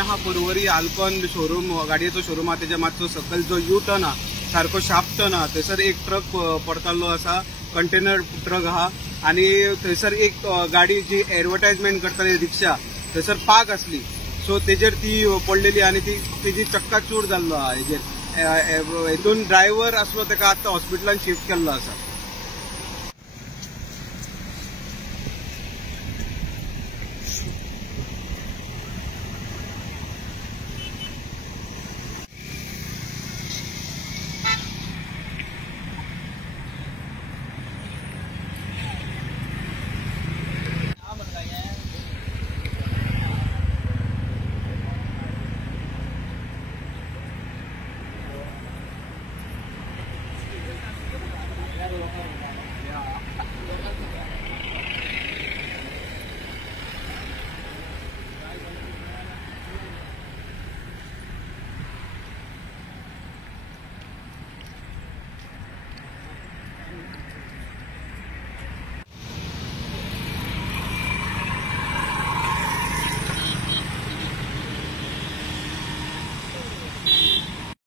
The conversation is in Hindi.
आहा पर्वरी आल्कॉन शोरूम गाडयेचो शोरूम आहा तेच्या मातसो सकयल जो यू टर्न आहा सारको शार्प टर्न आहा थंयसर एक ट्रक पडतालो आसा कंटेनर ट्रक आहा आणि थंयसर एक गाडी जी एडवर्टाइजमेंट करताली रिक्षा थंयसर पार्क असली सो तेजेर ती पडलेली आणि तेजी चक्काचूर जाल्लो आहा हेजेर हितून ड्रायव्हर असलो तेका आतां हॉस्पिटलांत शिफ्ट केल्लो आसा।